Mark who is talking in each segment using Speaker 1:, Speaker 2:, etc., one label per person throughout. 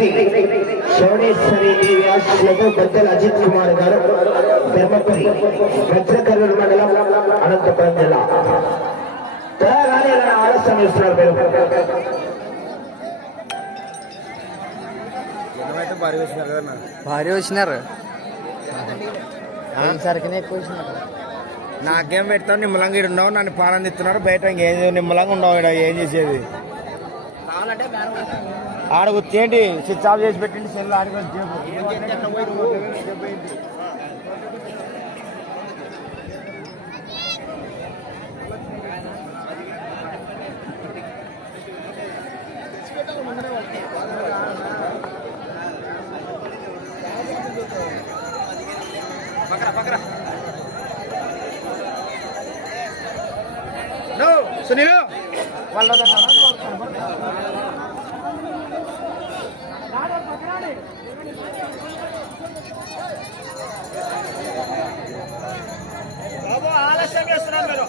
Speaker 1: శ్రీ శివనేశ్వరి దేవి ఆశీస్సులతో అజిత్ కుమార్ గారు ధర్మపురి వజ్రకర్రూరు మండలం అనంతపురం జిల్లా. త్వరగానే ఇలా ఆలస్యం చేస్తున్నారు మీరు.
Speaker 2: భారీ
Speaker 3: వచ్చినారు సరికనే ఎక్కువ వచ్చినారు.
Speaker 2: నాకేం పెడతావు? నిమ్మలంగా ఈడ ఉన్నావు నన్ను పానందిస్తున్నారు బయట ఇంకేం నిమ్మలంగా ఉండవు ఈడ ఏం చేసేది? ఆడ కూర్చేయండి స్విచ్ ఆఫ్ చేసి పెట్టండి సెల్ ఆడుకొని సునీలు. వాళ్ళ బాబు ఆలస్యం చేస్తున్నారు మీరు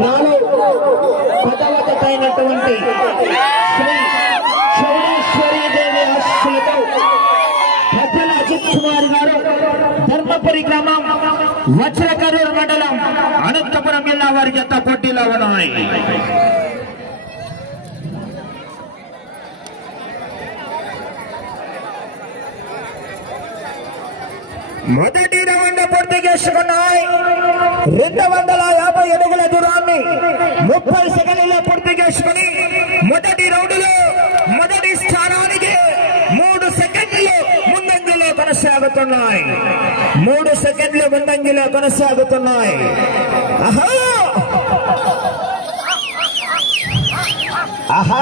Speaker 1: నాలో పదవ జత శ్రీ చౌడేశ్వరి దేవి ఆశీస్సులతో గద్దెల అజిత్ కుమార్ గారు ధర్మపురి గ్రామం వజ్రకరూర్ మండలం అనంతపురం జిల్లా వారి జత పోటీలో ఉన్నాయి. మొదటి రౌండ్ పూర్తి చేసుకున్నాయి. రెండు వందల యాభై అడుగుల దూరాన్ని ముప్పై సెకండ్లలో పూర్తి చేసుకుని మొదటి రౌండ్లో మొదటి స్థానానికి మూడు సెకండ్లు ముందంజలో కొనసాగుతున్నాయి. మూడు సెకండ్లు ముందంజలో కొనసాగుతున్నాయి. ఆహా ఆహా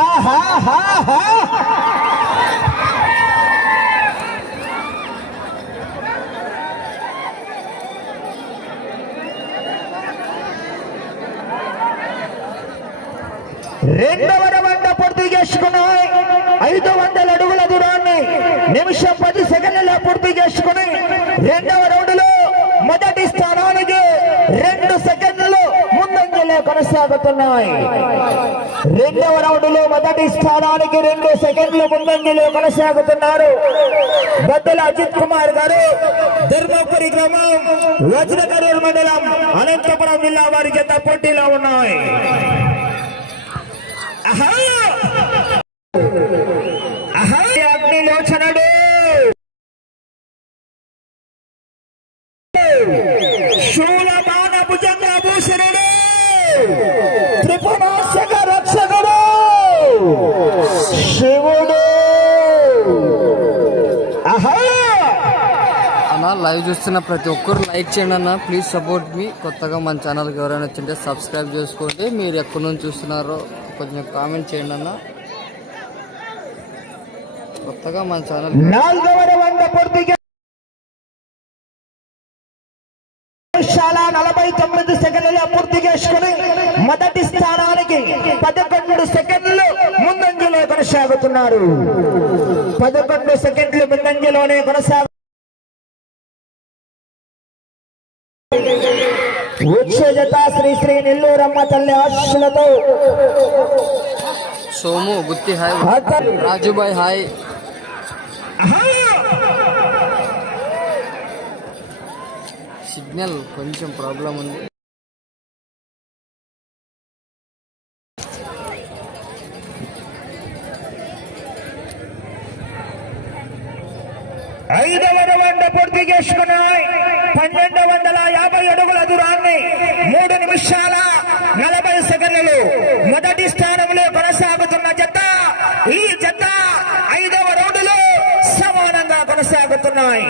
Speaker 1: రెండవ రౌండ్ పూర్తి చేసుకున్నాయి ఐదు వందల అడుగుల దూరాన్ని నిమిషం పది సెకండ్లలో పూర్తి చేసుకుని రెండవ రౌండ్లో మొదటి స్థానానికి రెండు సెకండ్లు ముందంజలో కొనసాగుతున్నాయి. రెండవ రౌండ్లో మొదటి స్థానానికి రెండు సెకండ్లు ముందంజలో కొనసాగుతున్నారు. బద్దల అజిత్ కుమార్ గారు ధర్మపురి గ్రామం వజ్రకరూరు మండలం అనంతపురం జిల్లా వారి చేత పోటీలో ఉన్నాయి. అగ్నిలోచనుడు శూలమాన భుజంగాభూషణుడు త్రిపురాశక రక్షకుడు శివుడు. అహా!
Speaker 3: అన్న లైవ్ చూస్తున్న ప్రతి ఒక్కరు లైక్ చేయండి అన్న ప్లీజ్ సపోర్ట్ మీ. కొత్తగా మన ఛానల్కి ఎవరైనా వచ్చింటే సబ్స్క్రైబ్ చేసుకోండి. మీరు ఎక్కడి నుంచి చూస్తున్నారో కొంచెం కామెంట్ చేయండి అన్న. కొత్తగా మన ఛానల్
Speaker 1: నలభై తొమ్మిది సెకండ్ల పూర్తి చేసుకుని మొదటి స్థానానికి పదకొండు సెకండ్లు ముందంజలో కొనసాగుతున్నారు. పదకొండు సెకండ్లు ముందంజలోనే కొనసాగు వచ్చే జత శ్రీ శ్రీ నెల్లూరమ్మ తల్లి ఆశీస్సులతో.
Speaker 3: Somu Gutti hi. Rajubhai hi. Signal కొంచెం ప్రాబ్లం ఉంది.
Speaker 1: ఐదవ రౌండ్ పూర్తి చేసుకున్నాయి. పన్నెండు వందల యాభై అడుగుల దూరాన్ని మూడు నిమిషాల నలభై సెకండ్లు మొదటి స్థానంలో కొనసాగుతున్న జత ఈ జత ఐదవ రౌండ్లో సమానంగా కొనసాగుతుంది కొనసాగుతున్నాయి.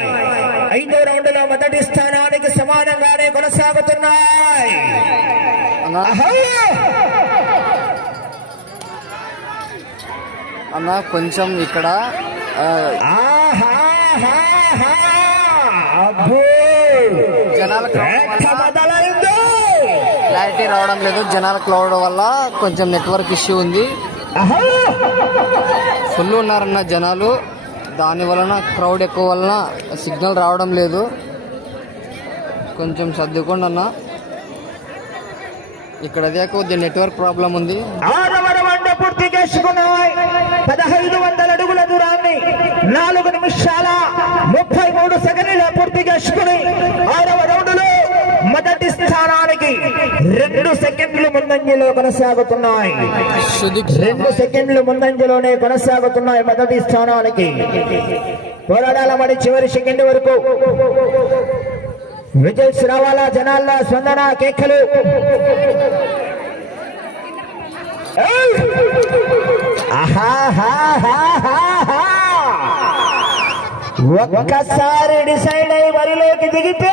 Speaker 1: ఐదో రౌండ్లో మొదటి స్థానానికి సమానంగానే కొనసాగుతున్నాయి.
Speaker 3: అన్న.
Speaker 1: ఆహా!
Speaker 3: కొంచెం ఇక్కడ ఆ, క్లారిటీ రావడం లేదు. జనాల క్లౌడ్ వల్ల కొంచెం నెట్వర్క్ ఇష్యూ ఉంది! ఫుల్ ఉన్నారన్న జనాలు. దాని వలన క్రౌడ్ ఎక్కువ వలన సిగ్నల్ రావడం లేదు. కొంచెం సర్దుకోండి అన్న ఇక్కడ అదే కొద్ది నెట్వర్క్ ప్రాబ్లం ఉంది.
Speaker 1: పూర్తి చేసుకున్నాయి పదహైదు వందల అడుగుల దూరాన్ని నాలుగు నిమిషాల ముప్పై మూడు సెకండ్ల పూర్తి చేసుకుని ఆరవ రౌండ్లో మొదటి స్థానానికి రెండు సెకండ్లు ముందంజలో కొనసాగుతున్నాయి. రెండు సెకండ్లు ముందంజలోనే కొనసాగుతున్నాయి మొదటి స్థానానికి. పోరాడాల మరి చివరి సెకండ్ వరకు. విజయ్ రావాలా జనాల్లో స్పందన కేకలు. ఏయ్! ఒక్కసారి డిసైడ్ అయి వరిలోకి దిగితే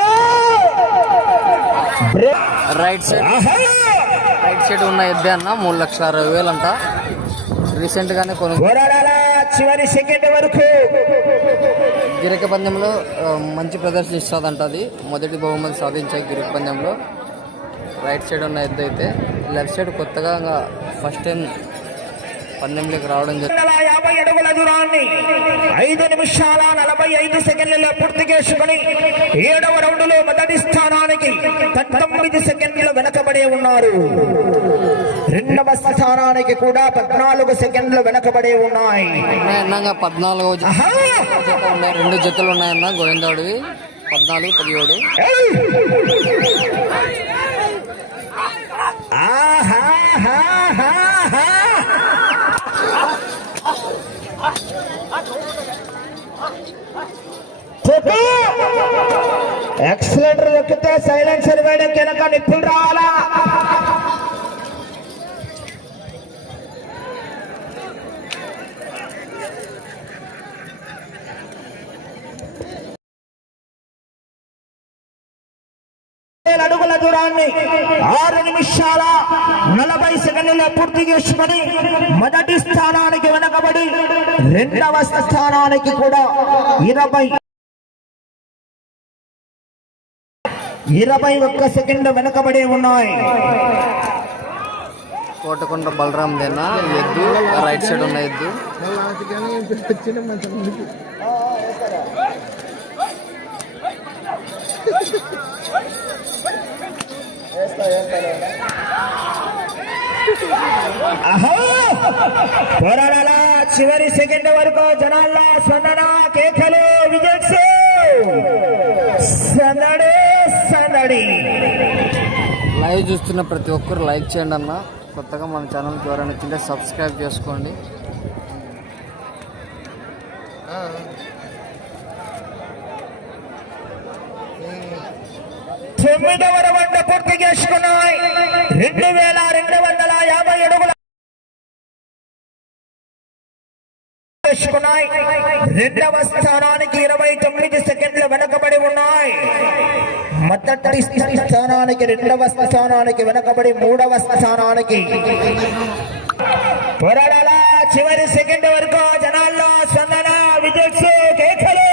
Speaker 3: రైట్ సైడ్! రైట్ సైడ్ ఉన్న ఎద్దే అన్న మూడు లక్షల అరవై వేలు అంట రీసెంట్ గానే కొను
Speaker 1: చివరి సెకండ్ వరకు.
Speaker 3: గిరిక పందెంలో మంచి ప్రదర్శన ఇస్తుందంట అది. మొదటి బహుమతి సాధించే గిరిక పందెంలో రైట్ సైడ్ ఉన్న ఎద్దు అయితే లెఫ్ట్ సైడ్ కొత్తగా ఇంకా ఫస్ట్ టైం పందెంలోకి రావడం
Speaker 1: యాభై అడుగుల దూరాన్ని ఐదు నిమిషాల నలభై ఐదు సెకండ్లలో పూర్తి చేసుకుని ఏడవ రౌండ్లో మొదటి స్థానానికి పంతొమ్మిది సెకండ్లు వెనకబడి ఉన్నారు. రెండవ స్థానానికి కూడా పద్నాలుగు సెకండ్లు వెనకబడి ఉన్నాయి.
Speaker 3: పద్నాలుగు
Speaker 1: ఆహా!
Speaker 3: రెండు జతలు ఉన్నాయన్న గోవిందవాడివి పద్నాలుగు పదిహేడు.
Speaker 1: ఏయ్! ఎక్సలేటర్ ఎక్కితే సైలెన్సర్ వేయడం కనుక నిప్పులు రావాలా? అడుగుల దూరాన్ని ఆరు నిమిషాల నలభై సెకండ్లలో పూర్తి చేసుకుని మొదటి స్థానానికి వెనకబడి రెండవ స్థానానికి కూడా ఇరవై ఇరవై ఒక్క సెకండ్ వెనకబడి ఉన్నాయి.
Speaker 3: కోటకొండ బలరాం దేనా? ఎద్దు రైట్ సైడ్ ఉన్న ఎద్దు!
Speaker 1: పోరాడాల చివరి సెకండ్ వరకు జనాల్లో స్పందన కేకలు విజయ్ సందడి సందడి
Speaker 3: లైవ్ చూస్తున్న ప్రతి ఒక్కరు లైక్ చేయండి అన్న. కొత్తగా మన ఛానల్కి ఎవరైనా వచ్చింటే సబ్స్క్రైబ్ చేసుకోండి.
Speaker 1: తొమ్మిదవ రౌండ్ పూర్తి చేసుకున్నాయి. రెండు వేల రెండు వందల యాభై అడుగుల చేసుకున్నాయి. రెండవ స్థానానికి ఇరవై తొమ్మిది సెకండ్లు వెనకబడి ఉన్నాయి. మొదటి స్థానానికి రెండవ స్థానానికి వెనకబడి మూడవ స్థానానికి. పోరాడాల చివరి సెకండ్ వరకు జనాల్లో స్పందన విజయ్ కేకలు.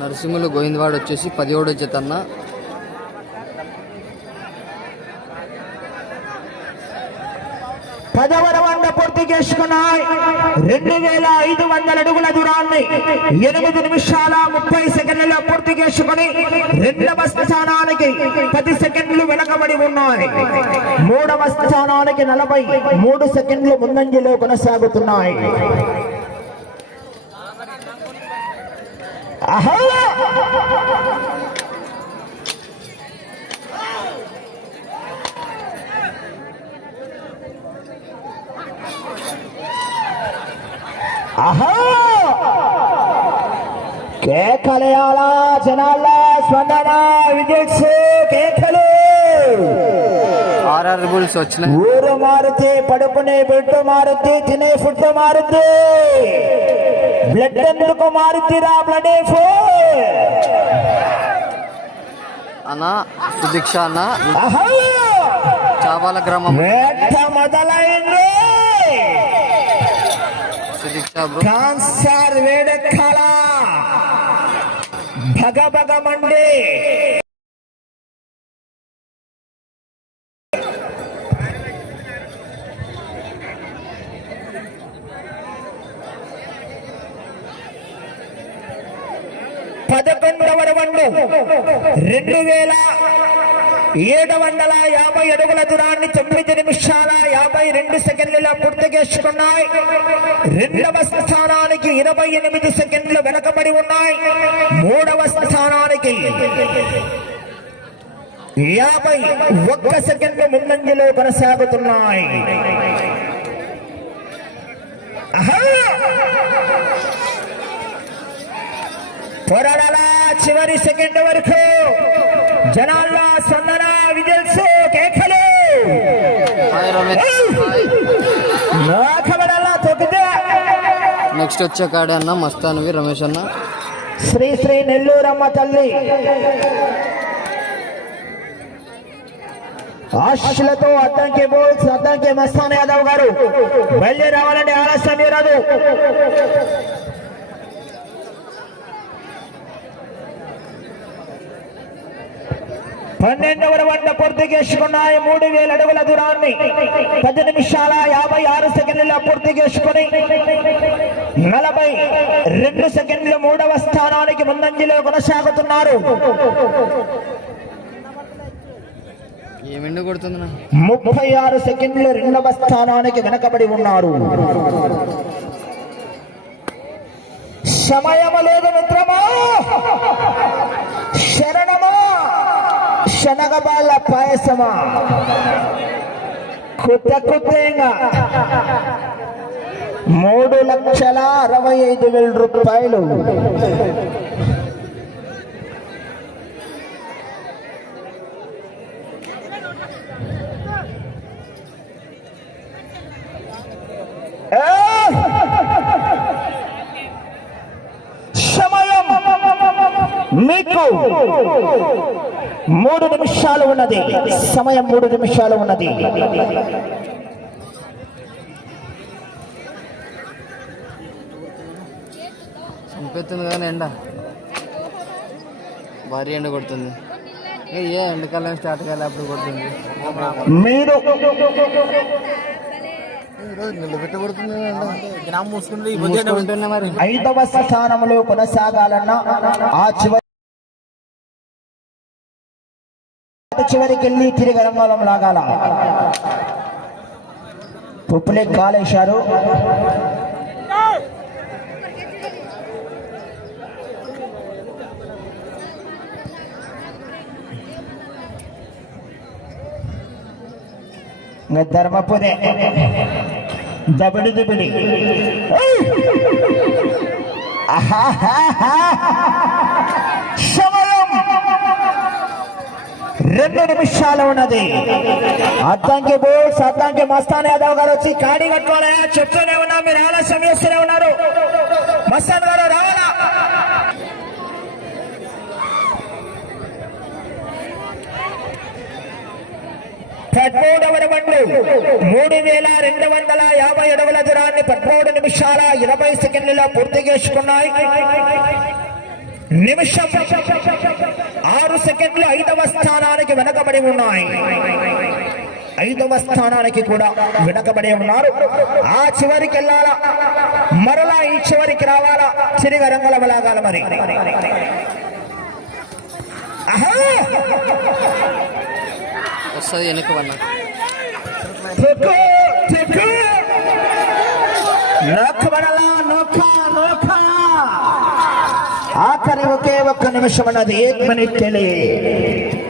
Speaker 3: నరసింహులు గోవిందవాడ వచ్చేసి పదిహేడో జత
Speaker 1: పదవ రౌండ్ పూర్తి చేసుకున్నాయి. రెండు వేల ఐదు వందల అడుగుల దూరాన్ని ఎనిమిది నిమిషాల ముప్పై సెకండ్లలో పూర్తి చేసుకుని రెండవ స్థానానికి పది సెకండ్లు వెనకబడి ఉన్నాయి. మూడవ స్థానానికి నలభై మూడు సెకండ్లు ముందంజలో కొనసాగుతున్నాయి. ఆహా! కేకలేయాలా జనాల స్పందన విజయ్ కేకలు
Speaker 3: ఆర్ఆర్ బుల్స్ వచ్చినాయి.
Speaker 1: ఊరు మారుతి పడుకునే బెడ్ మారుతి తినే ఫుడ్ మారుతి. బ్లడ్ ఎందుకు మారుతిరా బ్లడ్
Speaker 3: అన్న సుదీక్ష అన్న. చాబాల గ్రామం.
Speaker 1: మొదలైంది. కాన్సార్ వేడెక్కాల? భగభగమండి పదకొండవ రెండు వేల ఏడు వందల యాభై అడుగుల దూరాన్ని తొమ్మిది నిమిషాల యాభై రెండు సెకండ్లలో పూర్తి చేసుకున్నాయి. రెండవ స్థానానికి ఇరవై ఎనిమిది సెకండ్లు వెనకబడి ఉన్నాయి. మూడవ స్థానానికి యాభై ఒక్క సెకండ్లు ముందంజలో కొనసాగుతున్నాయి. త్వరలా చివరి సెకండ్ వరకు జనాల్లో సన్న
Speaker 3: హాయ్.
Speaker 1: నాకబడాలా తొక్కితే.
Speaker 3: నెక్స్ట్ వచ్చే కాడే అన్న మస్తానవి రమేష్ అన్న.
Speaker 1: శ్రీ శ్రీ నెల్లూరమ్మ తల్లి. ఆశలతో అద్దంకి బోల్స్ అద్దంకి మస్తాన్ యాదవ్ గారు. బయలుదేరి రావాలండి ఆలస్యం రాదు. పన్నెండవ వంట పూర్తి చేసుకున్నాయి మూడు వేల అడుగుల దూరాన్ని పది నిమిషాల యాభై ఆరు సెకండ్ల పూర్తి చేసుకుని నలభై రెండు సెకండ్లు మూడవ స్థానానికి ముందంజలో కొనసాగుతున్నారు. ముప్పై ఆరు సెకండ్లు రెండవ స్థానానికి వెనకబడి ఉన్నారు. సమయము లేదు మిత్రమా. శరణమా శనగబాల పాయసమా? కొత్త కొత్తగా? మూడు లక్షల అరవై ఐదు వేల రూపాయలు. సమయం మీకు. మూడు నిమిషాలు ఉన్నది. సమయం మూడు నిమిషాలు ఉన్నది.
Speaker 3: చంపేస్తుంది కానీ ఎండ. భారీ ఎండ కొడుతుంది. ఏ ఎండకాలం స్టార్ట్ కాలే అప్పుడు కొడుతుంది.
Speaker 1: మరి ఐదవ స్థానంలో కొనసాగాలన్నా ఆ చివరి చివరికి వెళ్ళి తిరిగి రంగంలో లాగాల. పుప్పులే కాలేశారు. ధర్మపురే. దబిడి దిబిడి ఆహా రెండు నిమిషాలు ఉన్నది. అద్దంకి బోల్స్ అద్దంకి మస్తాన్ యాదవ్ గారు వచ్చి కాడి కట్టుకోలే చెప్తూనే ఉన్నా మీరు ఆలస్యం చేస్తూనే ఉన్నారు. మస్తాన్ గారు రావాలా? పదమూడవ బండ్లు మూడు వేల రెండు వందల యాభై అడుగుల దూరాన్ని పద్మూడు నిమిషాల ఇరవై సెకండ్లలో పూర్తి చేసుకున్నాయి. నిమిషం. ఆరు సెకండ్లు ఐదవ స్థానానికి వెనకబడి ఉన్నాయి. ఐదవ స్థానానికి కూడా వెనకబడి ఉన్నారు. ఆ చివరికి వెళ్ళాలా? మరలా ఈ చివరికి రావాలా? చిరిగ రంగుల లాగాల మరి!
Speaker 3: వస్తుంది వెనక్కి వల్ల.
Speaker 1: చెక్కు ఒకే ఒక్క నిమిషం అన్నది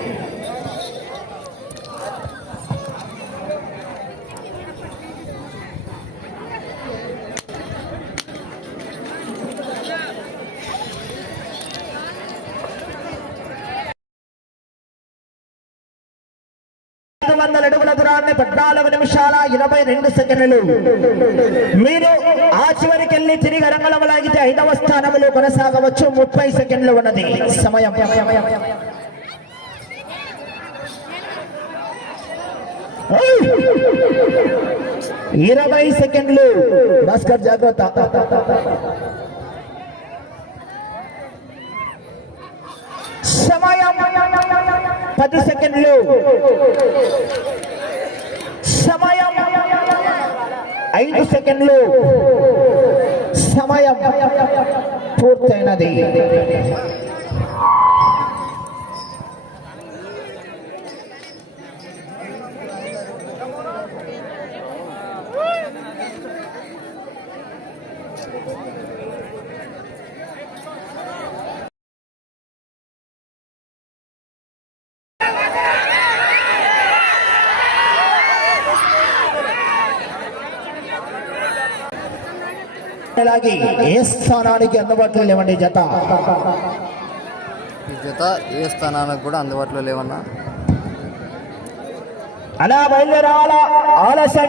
Speaker 1: ఏక్ వందల పద్నాలుగు నిమిషాల ఇరవై రెండు సెకండ్లు. మీరు ఆ చివరికి వెళ్ళి తిరిగి రంగంలో ఐదవ స్థానంలో కొనసాగవచ్చు. ముప్పై సెకండ్లు ఉన్నది. సమయం. ఇరవై సెకండ్లు. భాస్కర్ జాగ్రత్త. సమయం. పది సెకండ్లు. ఐదు సెకండ్లు. సమయం పూర్తయినది. అలాగే ఏ స్థానానికి అందుబాటులో లేవండి జత?
Speaker 3: ఈ జత ఏ స్థానానికి కూడా అందుబాటులో లేవన్నా.
Speaker 1: అలా బయలుదేరాలా? ఆలస్యం